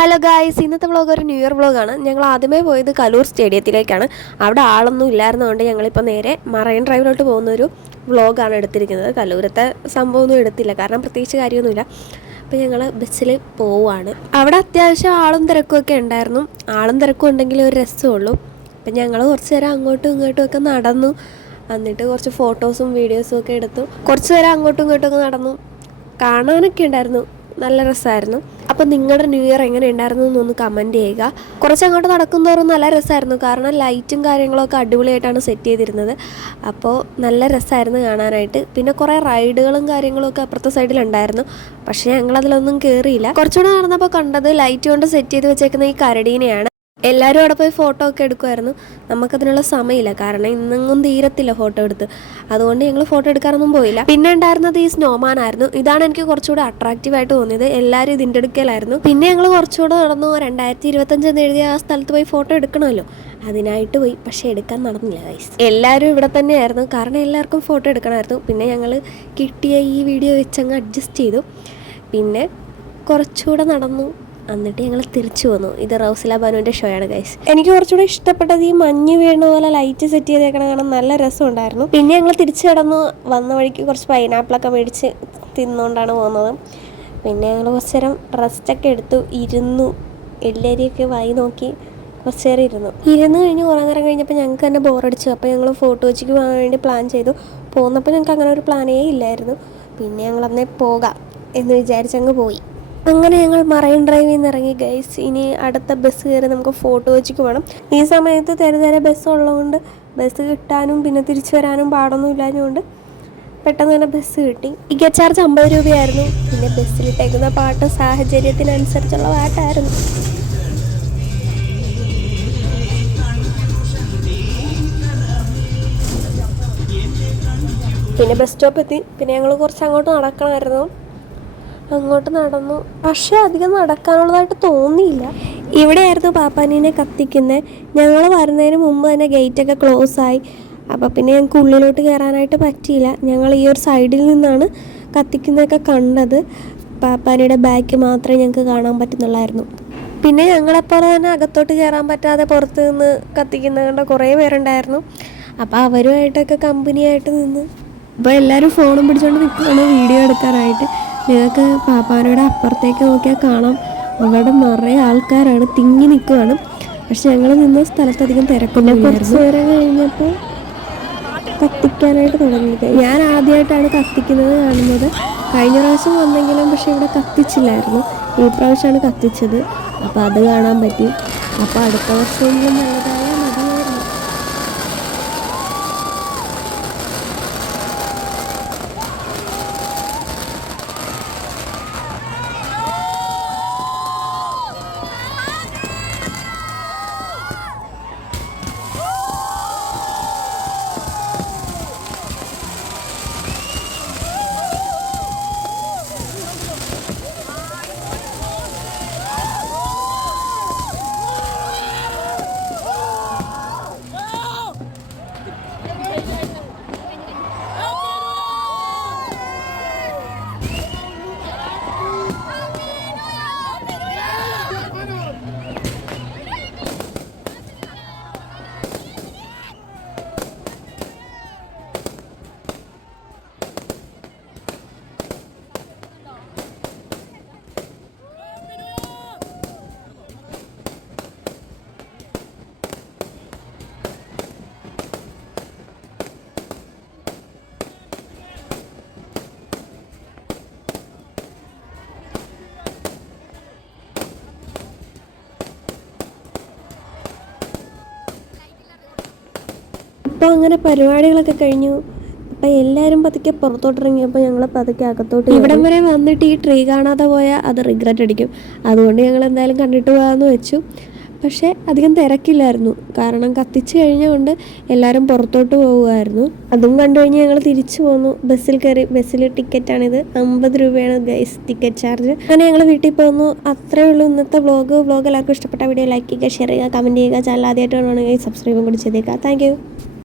Hello guys, ഇന്നത്തെ vlog ഒരു new year വ്ളോഗാണ്. ഞങ്ങൾ ആദ്യമേ പോയത് കലൂർ സ്റ്റേഡിയത്തിലേക്കാണ്. അവിടെ ആളൊന്നും ഇല്ലായിരുന്നതുകൊണ്ട് ഞങ്ങളിപ്പോൾ നേരെ മറൈൻ ഡ്രൈവിലോട്ട് പോകുന്നൊരു വ്ളോഗാണ് എടുത്തിരിക്കുന്നത്. കലൂരത്തെ സംഭവമൊന്നും എടുത്തില്ല, കാരണം പ്രത്യേകിച്ച് കാര്യമൊന്നുമില്ല. അപ്പോൾ ഞങ്ങൾ ബസ്സിൽ പോവുകയാണ്. അവിടെ അത്യാവശ്യം ആളും തിരക്കുമൊക്കെ ഉണ്ടായിരുന്നു. ആളും തിരക്കും ഉണ്ടെങ്കിൽ ഒരു രസമുള്ളൂ. അപ്പം ഞങ്ങൾ കുറച്ച് നേരം അങ്ങോട്ടും ഇങ്ങോട്ടും ഒക്കെ നടന്നു. എന്നിട്ട് കുറച്ച് ഫോട്ടോസും വീഡിയോസും ഒക്കെ എടുത്തു. കുറച്ച് നേരം അങ്ങോട്ടും ഇങ്ങോട്ടും ഒക്കെ നടന്നു. കാണാനൊക്കെ ഉണ്ടായിരുന്നു, നല്ല രസമായിരുന്നു. അപ്പോൾ നിങ്ങളുടെ ന്യൂ ഇയർ എങ്ങനെ ഉണ്ടായിരുന്നു എന്നൊന്ന് കമൻറ്റ് ചെയ്യുക. കുറച്ചങ്ങോട്ട് നടക്കുന്നതോറും നല്ല രസമായിരുന്നു, കാരണം ലൈറ്റും കാര്യങ്ങളൊക്കെ അടിപൊളിയായിട്ടാണ് സെറ്റ് ചെയ്തിരുന്നത്. അപ്പോൾ നല്ല രസമായിരുന്നു കാണാനായിട്ട്. പിന്നെ കുറേ റൈഡുകളും കാര്യങ്ങളൊക്കെ അപ്പുറത്തെ സൈഡിലുണ്ടായിരുന്നു. പക്ഷേ ഞങ്ങളതിലൊന്നും കയറിയില്ല. കുറച്ചുകൂടെ നടന്നപ്പോൾ കണ്ടത് ലൈറ്റ് കൊണ്ട് സെറ്റ് ചെയ്ത് വെച്ചേക്കുന്ന ഈ കരടീനെയാണ്. എല്ലാവരും അവിടെ പോയി ഫോട്ടോ ഒക്കെ എടുക്കുമായിരുന്നു. നമുക്കതിനുള്ള സമയമില്ല, കാരണം ഇന്നെങ്ങും തീരത്തില്ല ഫോട്ടോ എടുത്ത്. അതുകൊണ്ട് ഞങ്ങൾ ഫോട്ടോ എടുക്കാനൊന്നും പോയില്ല. പിന്നെ ഉണ്ടായിരുന്നത് ഈ സ്നോമാൻ ആയിരുന്നു. ഇതാണ് എനിക്ക് കുറച്ചുകൂടെ അട്രാക്റ്റീവായിട്ട് തോന്നിയത്. എല്ലാവരും ഇതിൻ്റെ എടുക്കലായിരുന്നു. പിന്നെ ഞങ്ങൾ കുറച്ചുകൂടെ നടന്നു. 2025 എന്ന് എഴുതിയ ആ സ്ഥലത്ത് പോയി ഫോട്ടോ എടുക്കണമല്ലോ, അതിനായിട്ട് പോയി. പക്ഷേ എടുക്കാൻ നടന്നില്ല ഗൈസ്. എല്ലാവരും ഇവിടെ തന്നെയായിരുന്നു, കാരണം എല്ലാവർക്കും ഫോട്ടോ എടുക്കണമായിരുന്നു. പിന്നെ ഞങ്ങൾ കിട്ടിയ ഈ വീഡിയോ വെച്ചങ്ങ് അഡ്ജസ്റ്റ് ചെയ്തു. പിന്നെ കുറച്ചുകൂടെ നടന്നു, എന്നിട്ട് ഞങ്ങൾ തിരിച്ചു വന്നു. ഇത് റൗസില ബാനുവിൻ്റെ ഷോ ആണ് ഗൈസ്. എനിക്ക് കുറച്ചുകൂടെ ഇഷ്ടപ്പെട്ടത് ഈ മഞ്ഞ് വീണ പോലെ ലൈറ്റ് സെറ്റ് ചെയ്തേക്കണ കാണാൻ നല്ല രസമുണ്ടായിരുന്നു. പിന്നെ ഞങ്ങൾ തിരിച്ചു കിടന്നു. വന്ന വഴിക്ക് കുറച്ച് പൈനാപ്പിളൊക്കെ മേടിച്ച് തിന്നുകൊണ്ടാണ് പോകുന്നത്. പിന്നെ ഞങ്ങൾ കുറച്ച് നേരം റെസ്റ്റൊക്കെ എടുത്തു, ഇരുന്നു. എല്ലാവരെയൊക്കെ വായി നോക്കി കുറച്ച് നേരം ഇരുന്നു കഴിഞ്ഞ് കുറേ നേരം കഴിഞ്ഞപ്പോൾ ഞങ്ങൾക്ക് തന്നെ ബോറടിച്ചു. അപ്പോൾ ഞങ്ങൾ ഫോട്ടോ വെച്ചിക്ക് പോകാൻ വേണ്ടി പ്ലാൻ ചെയ്തു. പോകുന്നപ്പോൾ ഞങ്ങൾക്ക് അങ്ങനെ ഒരു പ്ലാനേ ഇല്ലായിരുന്നു. പിന്നെ ഞങ്ങളന്നേ പോകാം എന്ന് വിചാരിച്ചങ്ങ് പോയി. അങ്ങനെ ഞങ്ങൾ മറൈൻ ഡ്രൈവിൽ നിന്ന് ഇറങ്ങി ഗൈസ്. ഇനി അടുത്ത ബസ് കയറി നമുക്ക് ഫോട്ടോ വെച്ചിക്ക് വേണം. ഈ സമയത്ത് തെരെ ബസ് ഉള്ളതുകൊണ്ട് ബസ് കിട്ടാനും പിന്നെ തിരിച്ചു വരാനും പാടൊന്നും ഇല്ലാഞ്ഞുകൊണ്ട് പെട്ടെന്ന് തന്നെ ബസ് കിട്ടി. ടിക്കറ്റ് ചാർജ് 50 രൂപയായിരുന്നു. പിന്നെ ബസ്സിലിട്ടേക്കുന്ന പാട്ട് സാഹചര്യത്തിനനുസരിച്ചുള്ള പാട്ടായിരുന്നു. പിന്നെ ബസ് സ്റ്റോപ്പ് എത്തി. പിന്നെ ഞങ്ങൾ കുറച്ച് അങ്ങോട്ട് നടക്കണമായിരുന്നു. അങ്ങോട്ട് നടന്നു, പക്ഷേ അധികം നടക്കാനുള്ളതായിട്ട് തോന്നിയില്ല. ഇവിടെയായിരുന്നു പാപ്പാനീനെ കത്തിക്കുന്നത്. ഞങ്ങൾ വരുന്നതിന് മുമ്പ് തന്നെ ഗേറ്റൊക്കെ ക്ലോസ് ആയി. അപ്പോൾ പിന്നെ ഞങ്ങൾക്ക് ഉള്ളിലോട്ട് കയറാനായിട്ട് പറ്റിയില്ല. ഞങ്ങൾ ഈ ഒരു സൈഡിൽ നിന്നാണ് കത്തിക്കുന്നതൊക്കെ കണ്ടത്. പാപ്പാനിയുടെ ബാക്ക് മാത്രമേ ഞങ്ങൾക്ക് കാണാൻ പറ്റുന്നുള്ളായിരുന്നു. പിന്നെ ഞങ്ങളെപ്പോലെ തന്നെ അകത്തോട്ട് കയറാൻ പറ്റാതെ പുറത്ത് നിന്ന് കത്തിക്കുന്ന കണ്ട കുറേ പേരുണ്ടായിരുന്നു. അപ്പോൾ അവരുമായിട്ടൊക്കെ കമ്പനിയായിട്ട് നിന്ന് അപ്പോൾ എല്ലാവരും ഫോണും പിടിച്ചുകൊണ്ട് നിൽക്കുകയാണ് വീഡിയോ എടുക്കാനായിട്ട്. നിങ്ങൾക്ക് പാപ്പാനോടെ അപ്പുറത്തേക്ക് നോക്കിയാൽ കാണാം, അവിടെ നിറയെ ആൾക്കാരാണ്, തിങ്ങി നിൽക്കുകയാണ്. പക്ഷെ ഞങ്ങൾ നിന്ന സ്ഥലത്തധികം തിരക്കൊന്നും കുറച്ച് നേരം കഴിഞ്ഞപ്പോൾ കത്തിക്കാനായിട്ട് തുടങ്ങിയത്. ഞാൻ ആദ്യമായിട്ടാണ് കത്തിക്കുന്നത് കാണുന്നത്. കഴിഞ്ഞ പ്രാവശ്യം വന്നെങ്കിലും പക്ഷെ ഇവിടെ കത്തിച്ചില്ലായിരുന്നു. ഈ പ്രാവശ്യമാണ് കത്തിച്ചത്. അപ്പോൾ അത് കാണാൻ പറ്റി. അപ്പോൾ അടുത്ത വർഷമെങ്കിലും നല്ലതായ മതിയായിരുന്നു. അപ്പോൾ അങ്ങനെ പരിപാടികളൊക്കെ കഴിഞ്ഞു. അപ്പോൾ എല്ലാവരും പതുക്കെ പുറത്തോട്ടിറങ്ങിയപ്പോൾ ഞങ്ങൾ പതുക്കെ അകത്തോട്ട്. ഇവിടം വരെ വന്നിട്ട് ഈ ട്രീ കാണാതെ പോയാൽ അത് റിഗ്രറ്റ് അടിക്കും. അതുകൊണ്ട് ഞങ്ങൾ എന്തായാലും കണ്ടിട്ട് പോകാമെന്ന് വെച്ചു. പക്ഷേ അധികം തിരക്കില്ലായിരുന്നു, കാരണം കത്തിച്ച് കഴിഞ്ഞുകൊണ്ട് എല്ലാവരും പുറത്തോട്ട് പോകുമായിരുന്നു. അതും കണ്ടു കഴിഞ്ഞ് ഞങ്ങൾ തിരിച്ചു പോന്നു. ബസ്സിൽ കയറി. ബസ്സിൽ ടിക്കറ്റാണിത്, 50 രൂപയാണ് ഗൈസ് ടിക്കറ്റ് ചാർജ്. അങ്ങനെ ഞങ്ങൾ വീട്ടിൽ പോന്നു. അത്രയേ ഉള്ളൂ ഇന്നത്തെ വ്ളോഗ്. എല്ലാവർക്കും ഇഷ്ടപ്പെട്ട വീഡിയോ ലൈക്ക് ചെയ്യുക, ഷെയർ ചെയ്യുക, കമൻറ്റ് ചെയ്യുക. ചാനൽ ആദ്യമായിട്ട് കാണുകയാണെങ്കിൽ സബ്സ്ക്രൈബും കൂടി ചെയ്തേക്കുക. Thank you.